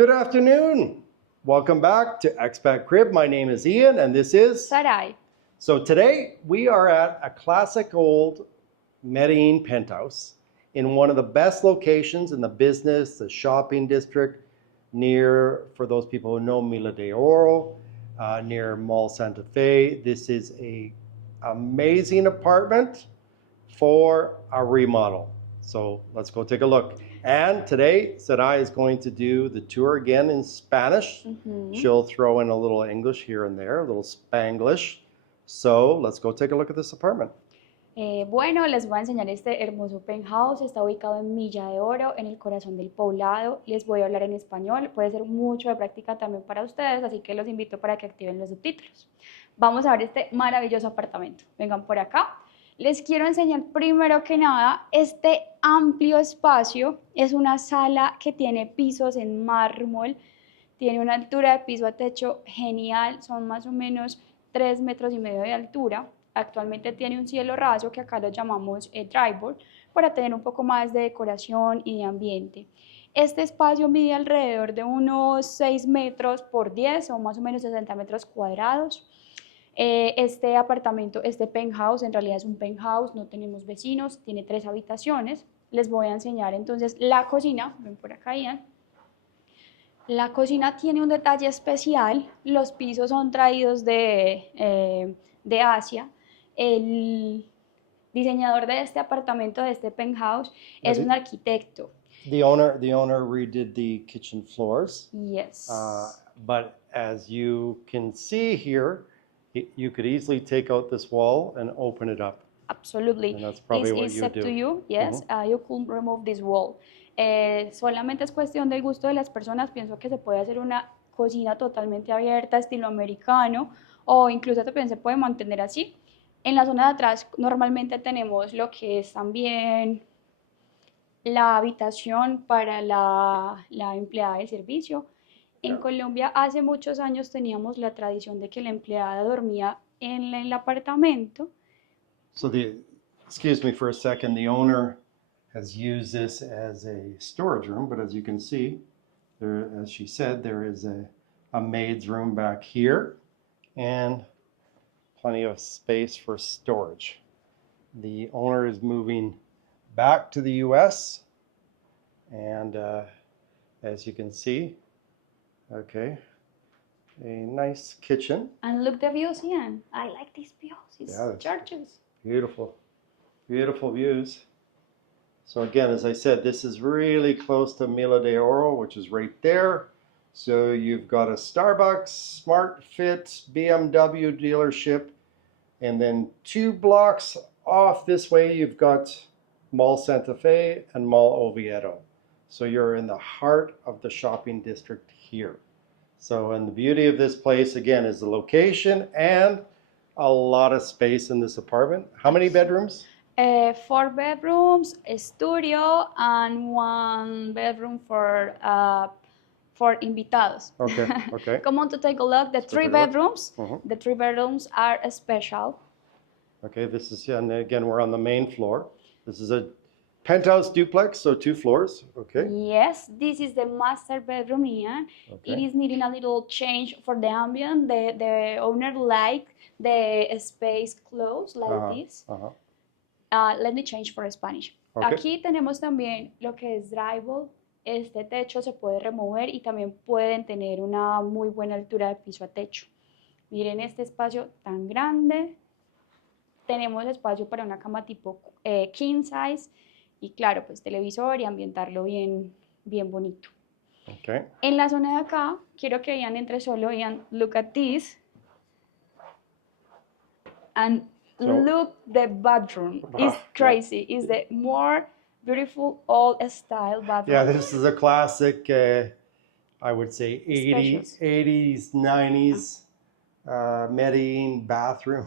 Good afternoon. Welcome back to Expat Crib. My name is Ian and this is Sarai. So today we are at a classic old Medellin Penthouse in one of the best locations in the business, the shopping district near, for those people who know, Mila de Oro, near Mall Santa Fe. This is a amazing apartment for a remodel. So let's go take a look. And today, Sarai is going to do the tour again in Spanish. She'll throw in a little English here and there, a little Spanglish. So let's go take a look at this apartment. Bueno, les voy a enseñar este hermoso penthouse. Está ubicado en Milla de Oro, en el corazón del poblado. Les voy a hablar en español. Puede ser mucho de práctica también para ustedes, así que los invito para que activen los subtítulos. Vamos a ver este maravilloso apartamento. Vengan por acá. Les quiero enseñar primero que nada este amplio espacio. Es una sala que tiene pisos en mármol, tiene una altura de piso a techo genial, son más o menos 3,5 metros de altura. Actualmente tiene un cielo raso que acá lo llamamos drywall para tener un poco más de decoración y de ambiente. Este espacio mide alrededor de unos 6 metros por 10 o más o menos 60 metros cuadrados. Este apartamento, este penthouse, en realidad es un penthouse, no tenemos vecinos, tiene 3 habitaciones. Les voy a enseñar entonces la cocina, ven por acá, Ian. La cocina tiene un detalle especial, los pisos son traídos de Asia. El diseñador de este apartamento, de este penthouse, es un arquitecto. The owner redid the kitchen floors. Yes. But as you can see here, you could easily take out this wall and open it up. Absolutely. And that's probably what It's you up do. to you. Yes, you could remove this wall. Solamente es cuestión del gusto de las personas. Pienso que se puede hacer una cocina totalmente abierta, estilo americano, o incluso también se puede mantener así. En la zona de atrás normalmente tenemos lo que es también la habitación para la empleada de servicio. En Colombia hace muchos años teníamos la tradición de que la empleada dormía en el apartamento. So excuse me for a second, the owner has used this as a storage room, but as you can see, there, as she said, there is a maid's room back here and plenty of space for storage. The owner is moving back to the US and as you can see, okay, a nice kitchen. And look the views, Ian. I like these views. It's gorgeous. Beautiful, beautiful views. So again, as I said, this is really close to Mila de Oro, which is right there. So you've got a Starbucks, Smart Fit, BMW dealership, and then 2 blocks off this way, you've got Mall Santa Fe and Mall Oviedo. So you're in the heart of the shopping district here. So, and the beauty of this place, again, is the location and a lot of space in this apartment. How many bedrooms? 4 bedrooms, a studio, and 1 bedroom for invitados. Okay, okay. Come on to take a look. The 3 bedrooms, the 3 bedrooms are special. Okay, this is, and again, we're on the main floor. This is a penthouse duplex, so 2 floors, okay? Yes, this is the master bedroom, Ian. Okay. It is needing a little change for the ambient. The owner liked the space closed like this. Let me change for Spanish. Okay. Aquí tenemos también lo que es drywall. Este techo se puede remover y también pueden tener una muy buena altura de piso a techo. Miren este espacio tan grande. Tenemos espacio para una cama tipo king size y claro, pues televisor y ambientarlo bien bonito. Okay. En la zona de acá, quiero que Ian entre solo. Ian, look at this. And look the bathroom. It's crazy. It's the more beautiful old style bathroom. Yeah, this is a classic, I would say 80s, 90s Medellin bathroom.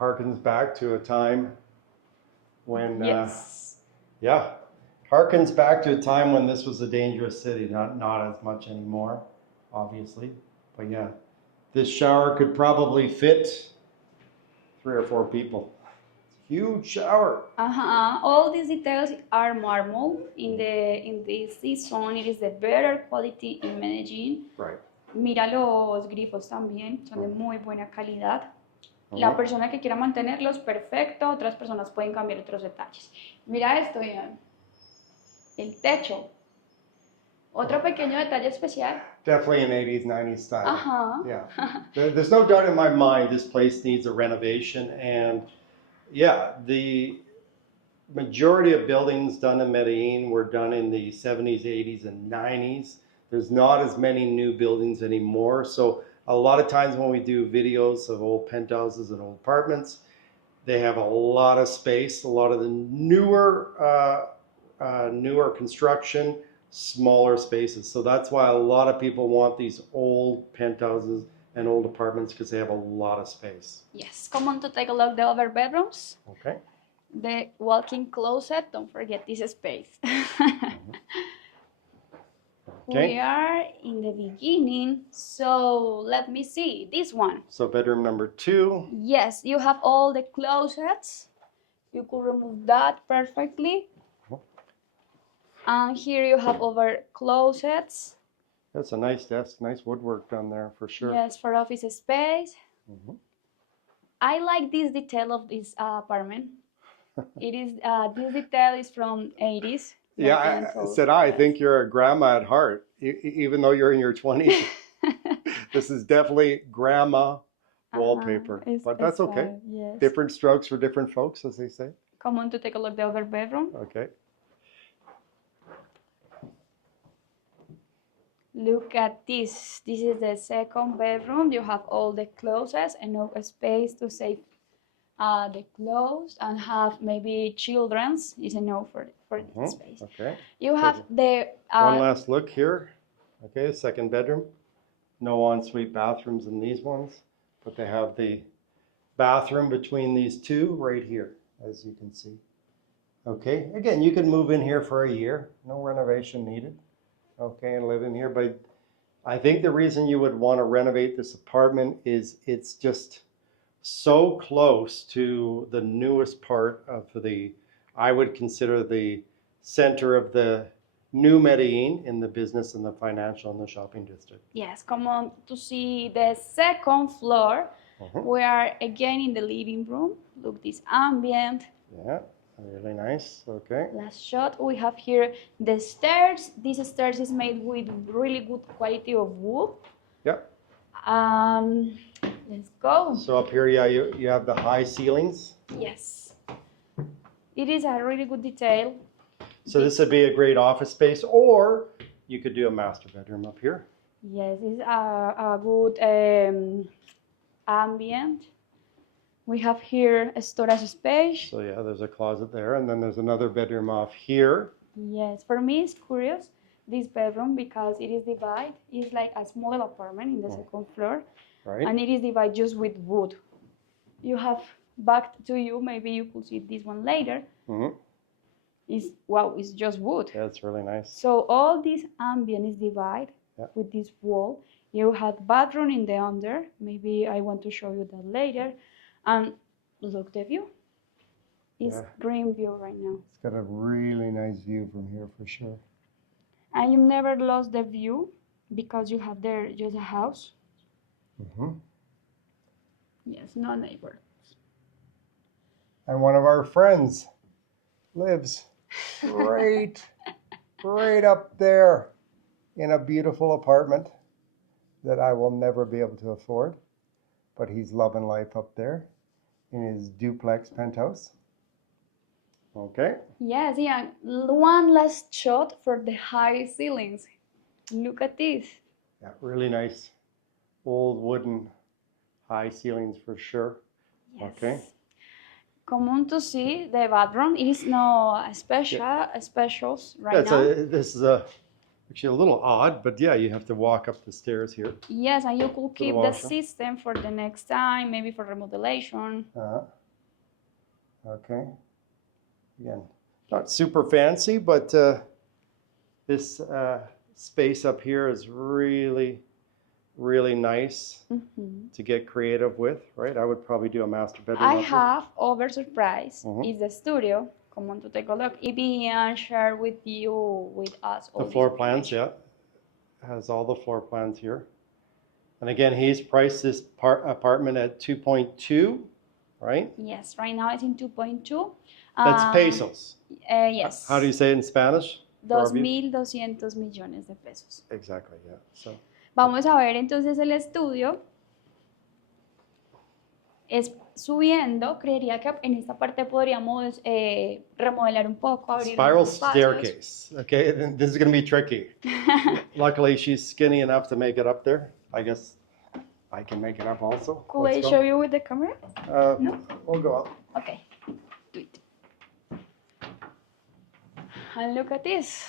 Harkens back to a time when, harkens back to a time when this was a dangerous city, not as much anymore, obviously. But yeah, this shower could probably fit 3 or 4 people. It's huge shower. All these details are marble. In this season, it is the better quality in Medellin. Right. Mira los grifos también, son de muy buena calidad. La persona que quiera mantenerlos, perfecto. Otras personas pueden cambiar otros detalles. Mira esto, Ian. El techo. Otro pequeño detalle especial. Definitely an 80s, 90s style. Ajá. Yeah. There's no doubt in my mind this place needs a renovation. And yeah, the majority of buildings done in Medellin were done in the 70s, 80s, and 90s. There's not as many new buildings anymore. So a lot of times when we do videos of old penthouses and old apartments, they have a lot of space. A lot of the newer construction, smaller spaces. So that's why a lot of people want these old penthouses and old apartments because they have a lot of space. Yes, come on to take a look the other bedrooms. Okay. The walk-in closet, don't forget this space. Okay. We are in the beginning, so let me see this one. So bedroom number 2. Yes, you have all the closets. You could remove that perfectly. And here you have other closets. That's a nice desk, nice woodwork done there for sure. Yes, for office space. I like this detail of this apartment. It is this detail is from 80s. Yeah, I think you're a grandma at heart, even though you're in your 20s. This is definitely grandma wallpaper, but that's okay. Yes. Different strokes for different folks, as they say. Come on to take a look at the other bedroom. Okay. Look at this. This is the second bedroom. You have all the closets, enough space to save the clothes, and have maybe children's is enough for this space. Okay. You have the one last look here. Okay, second bedroom. No ensuite bathrooms in these ones, but they have the bathroom between these two right here, as you can see. Okay, again, you can move in here for a year. No renovation needed. Okay, and live in here. But I think the reason you would want to renovate this apartment is it's just so close to the newest part of I would consider the center of the new Medellin in the business and the financial and the shopping district. Yes, come on to see the second floor. We are again in the living room. Look, this ambient. Yeah, really nice. Okay. Last shot, we have here the stairs. This stairs is made with really good quality of wood. Yep. Let's go. So up here, yeah, you have the high ceilings. Yes. It is a really good detail. So this would be a great office space, or you could do a master bedroom up here. Yes, it's a good ambient. We have here a storage space. So yeah, there's a closet there, and then there's another bedroom off here. Yes, for me it's curious, this bedroom, because it is divided. It's like a small apartment in the second floor. Right. And it is divided just with wood. You have back to you, maybe you could see this one later. It's just wood. Yeah, it's really nice. So all this ambient is divided with this wall. You have bathroom in the under. Maybe I want to show you that later. And look the view. It's green view right now. It's got a really nice view from here for sure. And you never lost the view because you have there just a house. Yes, no neighbor. And one of our friends lives right up there in a beautiful apartment that I will never be able to afford. But he's loving life up there in his duplex penthouse. Okay. Yes, yeah. One last shot for the high ceilings. Look at this. Yeah, really nice old wooden high ceilings for sure. Yes. Okay. Come on to see the bathroom. It is no specials right now. This is actually a little odd, but yeah, you have to walk up the stairs here. Yes, and you could keep the system for the next time, maybe for remodelation. Okay. Again, not super fancy, but this space up here is really really nice to get creative with, right? I would probably do a master bedroom. I up here. have over surprise is the studio. Come on to take a look. Maybe and share with us all The this floor plans, information. yeah. Has all the floor plans here. And again, he's priced this apartment at 2.2, right? Yes, right now it's in 2.2. That's pesos. Yes. How do you say it in Spanish? 2.200 millones de pesos. Exactly, yeah. So, Vamos a ver entonces el estudio. Es subiendo, creería que en esta parte podríamos remodelar un poco, abrir spiral más espacios. staircase. Okay, this is going to be tricky. Luckily, she's skinny enough to make it up there. I guess I can make it up also. Could Let's I go. show you with the camera? No? We'll go up. Okay, do it. And look at this.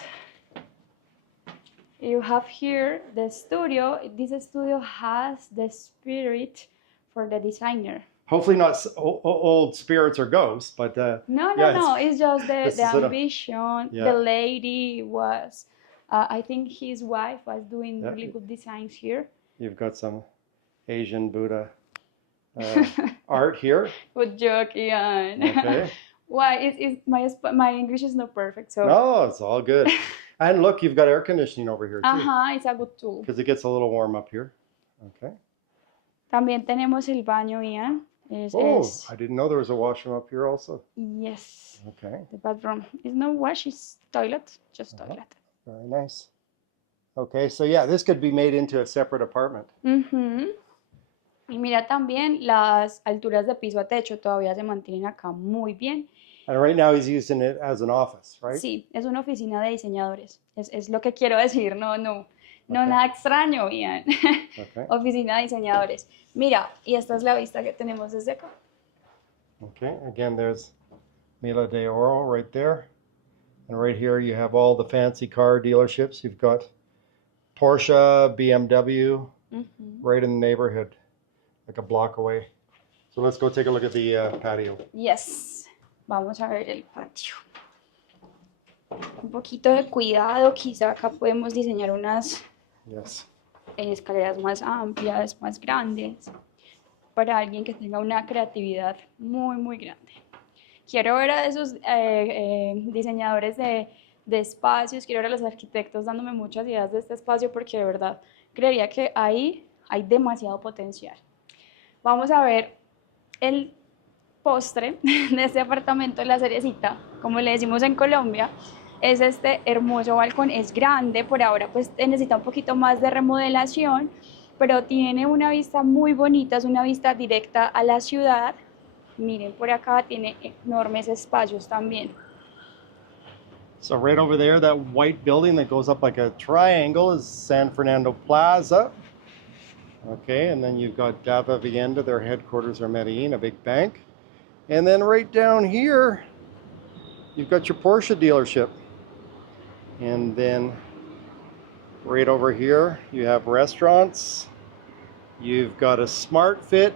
You have here the studio. This studio has the spirit for the designer. Hopefully not old spirits or ghosts, but No, yeah, no, it's just this the is an- ambition. Yeah. The lady was, I think his wife was doing Yeah. really good designs here. You've got some Asian Buddha art here. Good joke, Ian. Okay. Why? My English is not perfect, so. No, it's all good. And look, you've got air conditioning over here too, It's a good tool. because it gets a little warm up here. Okay. También tenemos el baño, Ian. Oh, I didn't know there was a washroom up here also. Yes. Okay, The bathroom is no wash, it's toilet, just toilet. very nice. Okay, so yeah, this could be made into a separate apartment. Y mira también las alturas de piso a techo todavía se mantienen acá muy bien. And right now he's using it as an office, right? Sí, es una oficina de diseñadores. Es lo que quiero decir, no Okay. nada extraño, Ian. Okay. Oficina de diseñadores. Mira, y esta es la vista que tenemos desde acá. Okay, again, there's Mila de Oro right there. And right here you have all the fancy car dealerships. You've got Porsche, BMW, right in the neighborhood, like a block away. So let's go take a look at the patio. Yes. Vamos a ver el patio. Un poquito de cuidado, quizá acá podemos diseñar unas Yes. escaleras más amplias, más grandes, para alguien que tenga una creatividad muy, muy grande. Quiero ver a esos diseñadores de espacios, quiero ver a los arquitectos dándome muchas ideas de este espacio, porque de verdad creería que ahí hay demasiado potencial. Vamos a ver el postre de este apartamento, la cerecita, como le decimos en Colombia. Es este hermoso balcón, es grande, por ahora pues necesita un poquito más de remodelación, pero tiene una vista muy bonita, es una vista directa a la ciudad. Miren por acá, tiene enormes espacios también. So right over there, that white building that goes up like a triangle is San Fernando Plaza. Okay, and then you've got Dava Vivienda, their headquarters are Medellin, a big bank. And then right down here, you've got your Porsche dealership. And then right over here, you have restaurants. You've got a Smart Fit.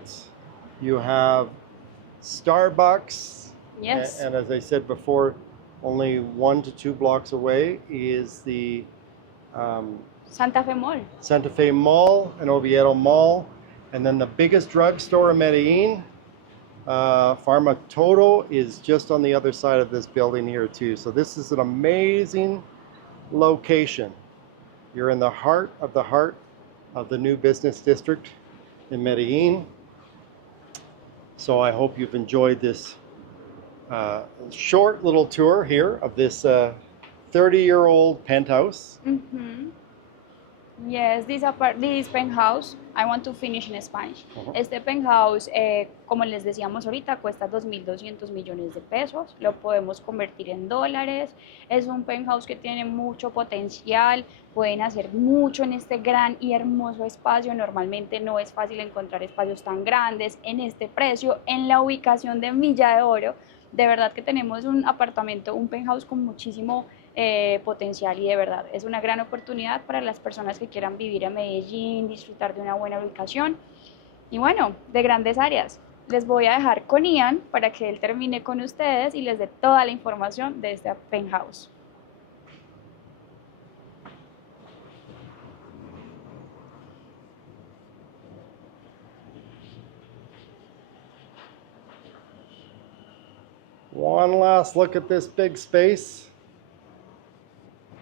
You have Starbucks. Yes. And as I said before, only 1 to 2 blocks away is the Santa Fe Mall. Santa Fe Mall and Oviedo Mall. And then the biggest drugstore in Medellin, Pharma Todo, is just on the other side of this building here too. So this is an amazing location. You're in the heart of the new business district in Medellin. So I hope you've enjoyed this short little tour here of this 30-year-old penthouse. Yes, this penthouse, I want to finish in Spanish. Este penthouse, como les decíamos ahorita, cuesta 2.200 millones de pesos. Lo podemos convertir en dólares. Es un penthouse que tiene mucho potencial. Pueden hacer mucho en este gran y hermoso espacio. Normalmente no es fácil encontrar espacios tan grandes en este precio, en la ubicación de Milla de Oro. De verdad que tenemos un apartamento, un penthouse con muchísimo potencial, y de verdad es una gran oportunidad para las personas que quieran vivir en Medellín, disfrutar de una buena ubicación y bueno, de grandes áreas. Les voy a dejar con Ian para que él termine con ustedes y les dé toda la información de este penthouse. One last look at this big space.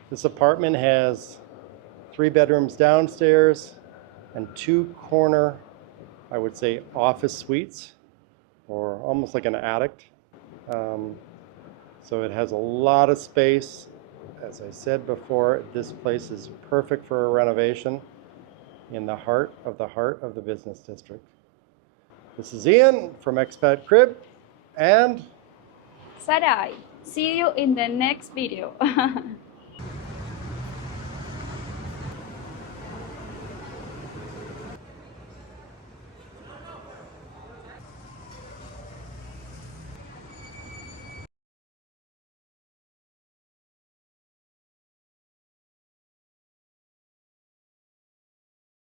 This apartment has 3 bedrooms downstairs and 2 corner, I would say, office suites, or almost like an attic. So it has a lot of space. As I said before, this place is perfect for a renovation in the heart of the business district. This is Ian from Expat Crib, and Sarai, see you in the next video.